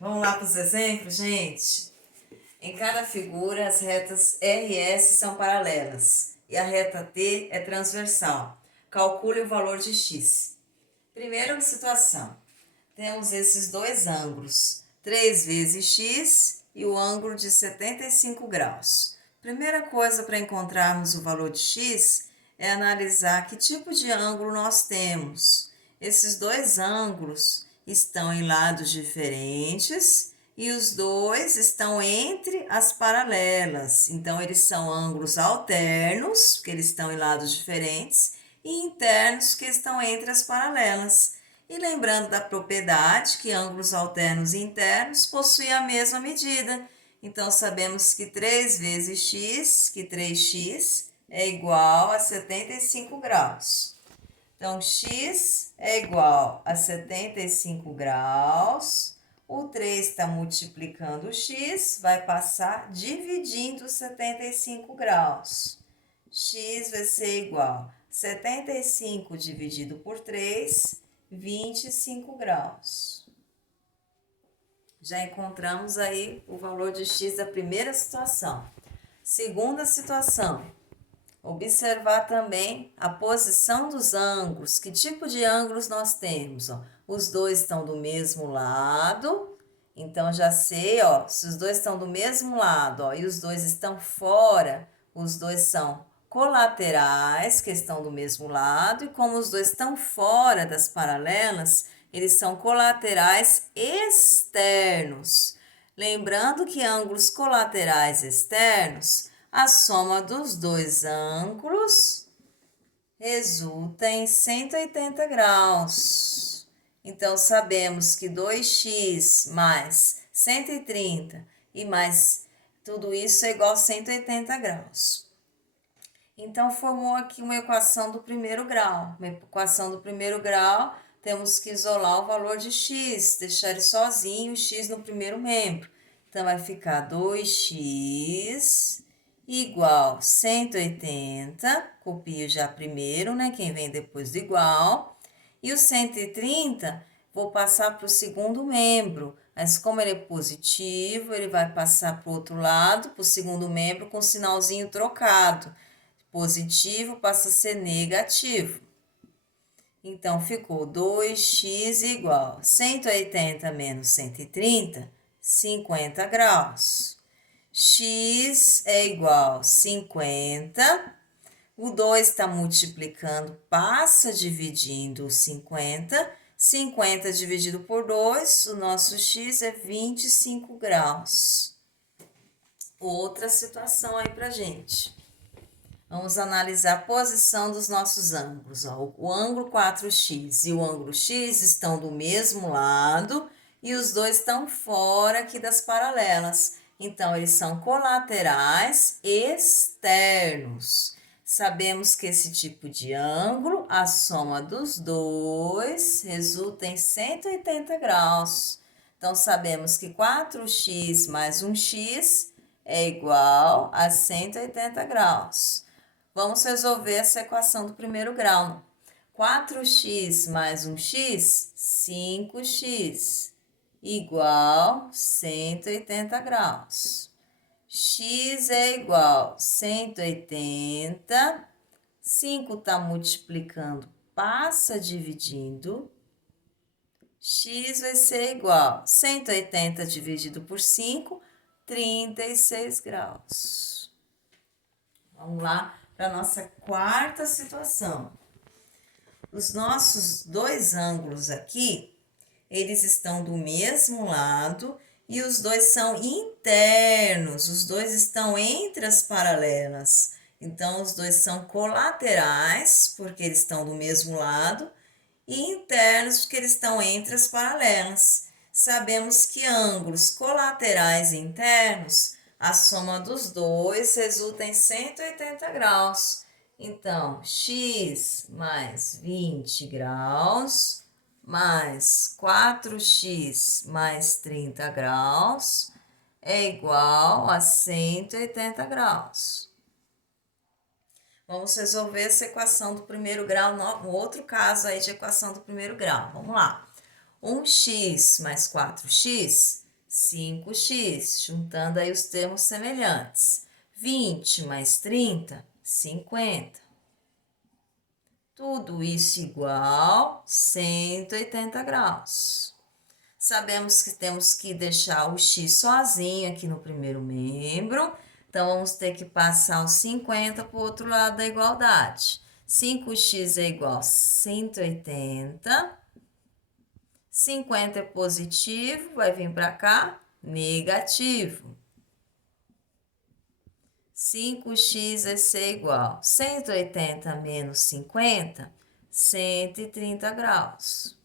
Vamos lá para os exemplos, gente? Em cada figura, as retas R e S são paralelas e a reta T é transversal. Calcule o valor de x. Primeira situação. Temos esses dois ângulos, 3 vezes x e o ângulo de 75 graus. Primeira coisa para encontrarmos o valor de x é analisar que tipo de ângulo nós temos. Esses dois ângulos estão em lados diferentes e os dois estão entre as paralelas. Então, eles são ângulos alternos, porque eles estão em lados diferentes, e internos, que estão entre as paralelas. E lembrando da propriedade que ângulos alternos e internos possuem a mesma medida. Então, sabemos que 3 vezes x, que 3x, é igual a 75 graus. Então, x é igual a 75 graus. O 3 está multiplicando o x, vai passar dividindo 75 graus. X vai ser igual a 75 dividido por 3, 25 graus. Já encontramos aí o valor de x da primeira situação. Segunda situação. Observar também a posição dos ângulos. Que tipo de ângulos nós temos? Os dois estão do mesmo lado. Então, já sei, se os dois estão do mesmo lado, e os dois estão fora, os dois são colaterais, que estão do mesmo lado, e como os dois estão fora das paralelas, eles são colaterais externos. Lembrando que ângulos colaterais externos, a soma dos dois ângulos resulta em 180 graus. Então, sabemos que 2x mais 130 e mais tudo isso é igual a 180 graus. Então, formou aqui uma equação do primeiro grau. Uma equação do primeiro grau, temos que isolar o valor de x, deixar ele sozinho, x no primeiro membro. Então, vai ficar 2x igual 180, copio já primeiro, né? Quem vem depois do igual. E o 130, vou passar para o segundo membro. Mas como ele é positivo, ele vai passar para o outro lado, para o segundo membro, com o sinalzinho trocado. Positivo passa a ser negativo. Então, ficou 2x igual 180 menos 130, 50 graus. X é igual a 50. O 2 está multiplicando, passa dividindo o 50. 50 dividido por 2, o nosso x é 25 graus. Outra situação aí pra gente. Vamos analisar a posição dos nossos ângulos. O ângulo 4x e o ângulo x estão do mesmo lado e os dois estão fora aqui das paralelas. Então, eles são colaterais externos. Sabemos que esse tipo de ângulo, a soma dos dois, resulta em 180 graus. Então, sabemos que 4x mais 1x é igual a 180 graus. Vamos resolver essa equação do primeiro grau. 4x mais 1x, 5x, igual 180 graus. X é igual a 180, 5 está multiplicando, passa dividindo. X vai ser igual a 180 dividido por 5, 36 graus. Vamos lá para a nossa quarta situação. Os nossos dois ângulos aqui, eles estão do mesmo lado e os dois são internos, os dois estão entre as paralelas. Então, os dois são colaterais, porque eles estão do mesmo lado, e internos, porque eles estão entre as paralelas. Sabemos que ângulos colaterais e internos, a soma dos dois resulta em 180 graus. Então, x mais 20 graus mais 4x mais 30 graus é igual a 180 graus. Vamos resolver essa equação do primeiro grau, no outro caso aí de equação do primeiro grau. Vamos lá. 1x mais 4x 5x, juntando aí os termos semelhantes. 20 mais 30, 50. Tudo isso igual 180 graus. Sabemos que temos que deixar o x sozinho aqui no primeiro membro. Então, vamos ter que passar os 50 para o outro lado da igualdade. 5x é igual a 180. 50 é positivo, vai vir para cá, negativo. 5x vai ser igual a 180 menos 50, 130 graus.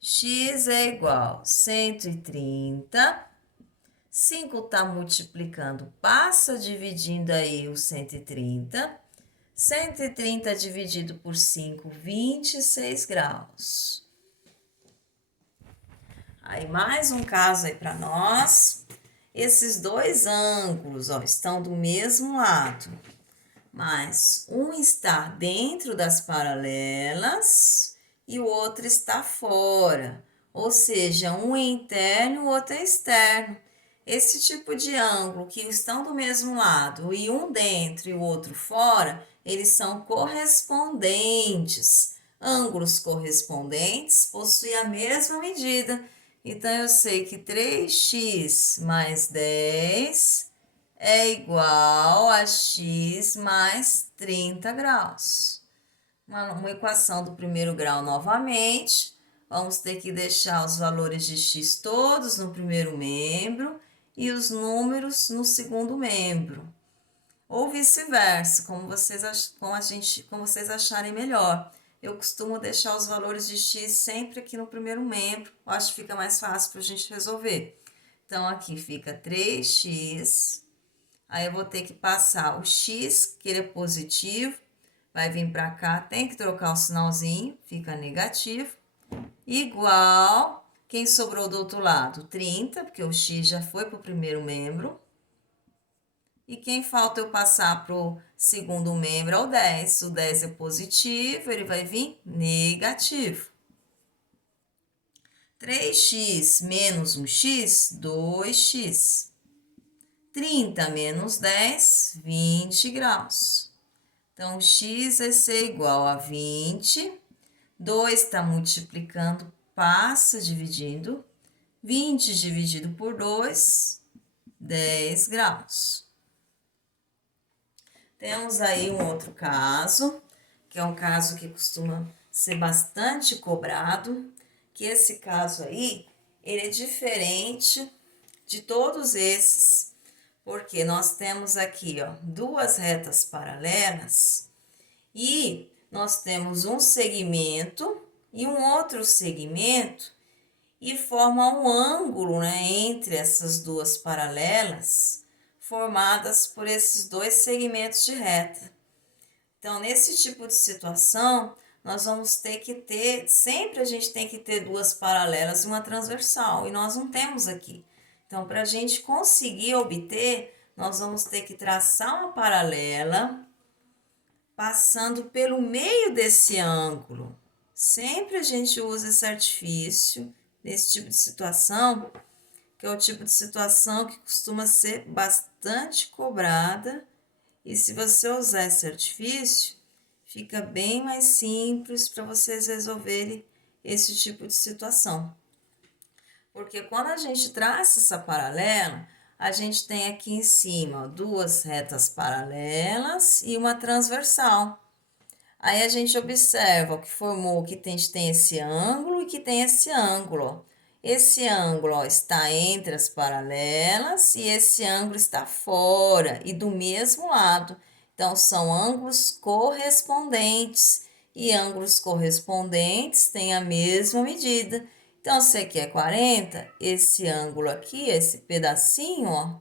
X é igual a 130. 5 está multiplicando, passa dividindo aí o 130. 130 dividido por 5, 26 graus. Aí, mais um caso aí para nós. Esses dois ângulos, ó, estão do mesmo lado, mas um está dentro das paralelas e o outro está fora. Ou seja, um é interno e o outro é externo. Esse tipo de ângulo que estão do mesmo lado e um dentro e o outro fora, eles são correspondentes. Ângulos correspondentes possuem a mesma medida. Então, eu sei que 3x mais 10 é igual a x mais 30 graus. Uma equação do primeiro grau novamente. Vamos ter que deixar os valores de x todos no primeiro membro e os números no segundo membro. Ou vice-versa, como vocês acharem melhor. Eu costumo deixar os valores de x sempre aqui no primeiro membro. Eu acho que fica mais fácil para a gente resolver. Então, aqui fica 3x. Aí, eu vou ter que passar o x, que ele é positivo. Vai vir para cá, tem que trocar o sinalzinho, fica negativo. Igual, quem sobrou do outro lado? 30, porque o x já foi para o primeiro membro. E quem falta eu passar para o segundo membro é o 10. O 10 é positivo, ele vai vir negativo. 3x menos 1x, 2x. 30 menos 10, 20 graus. Então, x vai ser igual a 20. 2 está multiplicando, passa dividindo. 20 dividido por 2, 10 graus. Temos aí um outro caso, que é um caso que costuma ser bastante cobrado, que esse caso aí, ele é diferente de todos esses, porque nós temos aqui, ó, duas retas paralelas e nós temos um segmento e um outro segmento e forma um ângulo, né, entre essas duas paralelas, formadas por esses dois segmentos de reta. Então, nesse tipo de situação, nós vamos ter que ter, sempre a gente tem que ter duas paralelas e uma transversal, e nós não temos aqui. Então, para a gente conseguir obter, nós vamos ter que traçar uma paralela, passando pelo meio desse ângulo. Sempre a gente usa esse artifício, nesse tipo de situação, que é o tipo de situação que costuma ser bastante cobrada. E se você usar esse artifício, fica bem mais simples para vocês resolverem esse tipo de situação. Porque quando a gente traça essa paralela, a gente tem aqui em cima, ó, duas retas paralelas e uma transversal. Aí a gente observa o que formou que tem esse ângulo e que tem esse ângulo. Esse ângulo, ó, está entre as paralelas e esse ângulo está fora e do mesmo lado. Então, são ângulos correspondentes e ângulos correspondentes têm a mesma medida. Então, se aqui é 40, esse ângulo aqui, esse pedacinho, ó,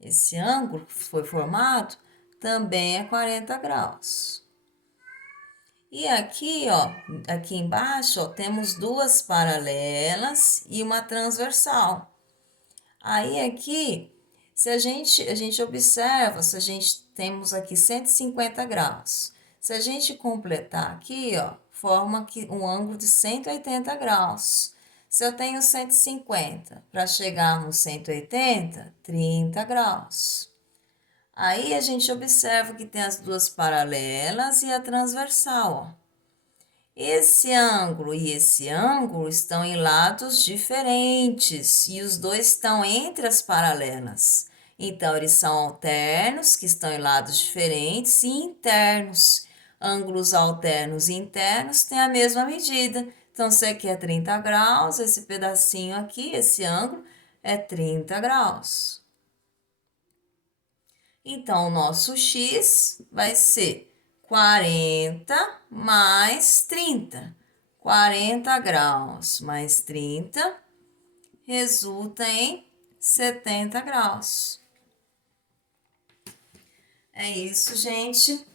esse ângulo que foi formado, também é 40 graus. E aqui, ó, aqui embaixo, ó, temos duas paralelas e uma transversal. Aí aqui, se a gente observa, se a gente temos aqui 150 graus. Se a gente completar aqui, ó, forma aqui um ângulo de 180 graus. Se eu tenho 150, para chegar no 180, 30 graus. Aí a gente observa que tem as duas paralelas e a transversal, ó. Esse ângulo e esse ângulo estão em lados diferentes e os dois estão entre as paralelas. Então, eles são alternos, que estão em lados diferentes, e internos. Ângulos alternos e internos têm a mesma medida. Então, se aqui é 30 graus, esse pedacinho aqui, esse ângulo, é 30 graus. Então, o nosso x vai ser 40 mais 30. 40 graus mais 30 resulta em 70 graus. É isso, gente.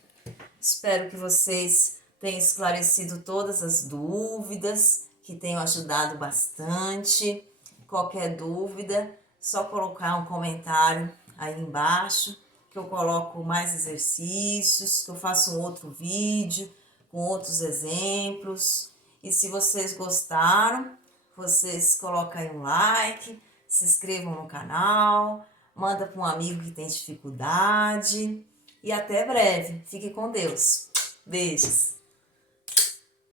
Espero que vocês tenham esclarecido todas as dúvidas, que tenham ajudado bastante. Qualquer dúvida, só colocar um comentário aí embaixo, que eu coloco mais exercícios, que eu faço um outro vídeo com outros exemplos. E se vocês gostaram, vocês colocam aí um like, se inscrevam no canal, manda para um amigo que tem dificuldade. E até breve. Fique com Deus. Beijos.